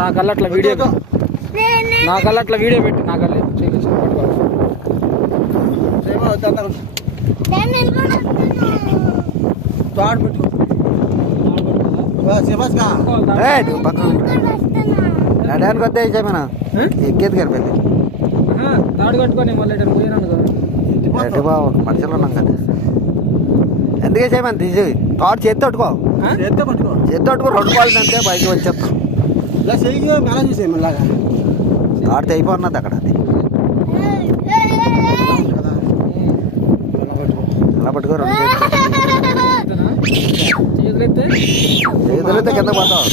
నా కళ్ళ అట్లా వీడియో పెట్టు నా కళ్ళ నడడానికి వద్ద ఏమైనా ఎక్కేది కనిపింది తాడు కట్టుకొని మళ్ళీ పోయినాను బాబు మనుషులు ఉన్నాం కదా ఎందుకే చేయమని తీసి తాడు చేతి తట్టుకో చేతి తట్టుకో 2 పాలు అంతే బయటకు వచ్చేస్తాం ఇలా చెయ్యి మెల చూసే మళ్ళాగా తాడితే అయిపోన్నది అక్కడ అది అలా పట్టుకో 2 చేతులైతే కింద పోతావు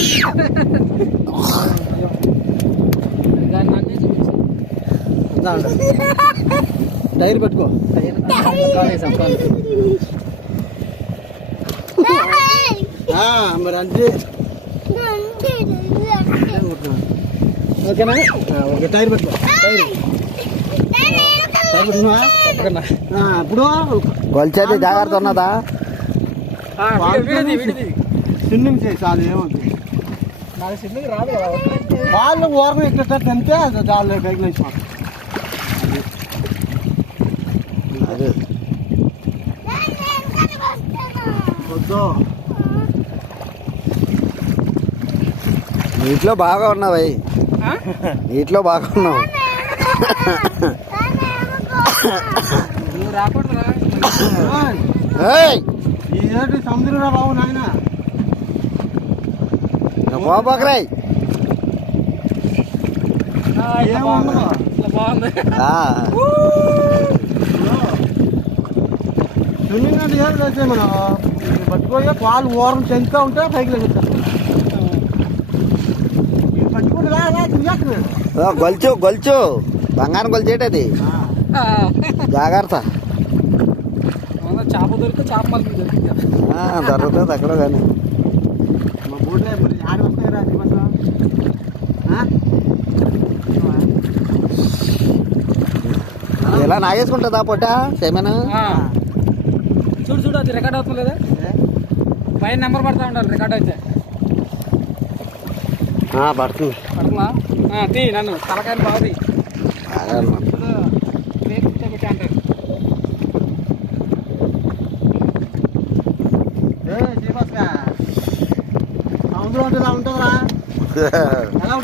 డైరీ పెట్టుకో మరి అంటే ఓకేనా ఓకే టైర్ పెట్టుకో టైర్ పెట్టుకున్నా ఇప్పుడు కొలిచేది జాగ్రత్త ఉన్నదా స్విమ్మింగ్ చేయి చాలు ఏమవుతుంది నాకు సిన్నింగ్ రాదు వాళ్ళు ఓరం ఎక్కడ తింటే చాలు బైక్లో ఇచ్చిన వద్దు నీటిలో బాగా ఉన్నావు నీటిలో బాగా ఉన్నావు ఇదేంటి సముద్రంలో బాబు నాయన పోపకరాయ్ బాగుంది స్విమ్మింగ్ అంటే ఏం లేదు మనం పట్టుకోగా పాలు ఓరం చెందుతూ ఉంటే పైకి లెగుతాం గొలుచు గొలుచు బంగారం గొలిచేటది జాగ్రత్త చేప దొరికితే చేప మళ్ళీ దొరుకుతుంది అక్కడ కానీ మా బోట్లే మరి ఆడి వస్తాయరా ఇలా నాగేసుకుంటుందా పొట్ట సేమేనా చూడు అది రికార్డ్ అవుతుంది లేదా పైన నెంబర్ పడతా ఉండాలి రికార్డ్ అయితే పడుతుంది పడుతుందా తీ నన్ను తలకాయలు బాగుంది సముద్రం అంటే ఇలా ఉంటుందిరా ఎలా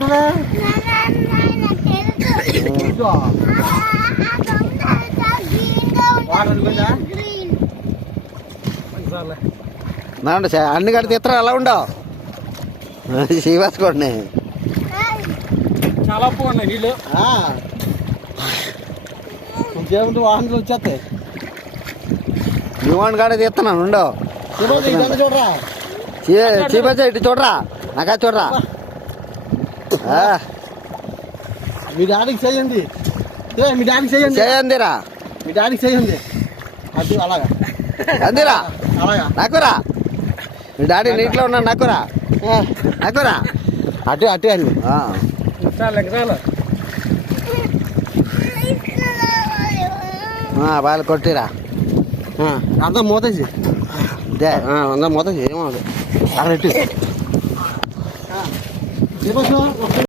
ఉంటుంది అన్ని కడితే ఇతర ఎలా ఉండవు శ్రీవాసుకోండి చాలా ఉప్పు ఉన్నాయి నీళ్ళు ఇంకేముంది వాహనాలు వచ్చేస్తాయి న్యూవాన్ కాడ తీస్తున్నాను ఉండవు చూడరా చీపచ్చ ఇటు చూడరా నాకా చూడరా మీ డాడీకి చేయండి మీ డాడీకి చేయండి చేయండిరా మీ డాడీకి చేయండి అది అలాగా అందిరా అలాగా నాకురా మీ డాడీ నీటిలో ఉన్నా నాకురా నాకురా అటు అటు అండి చాలు వాళ్ళు కొట్టిరా అంతా మూతేసి అంతా మూతేసి ఏమవుతుంది అక్కడ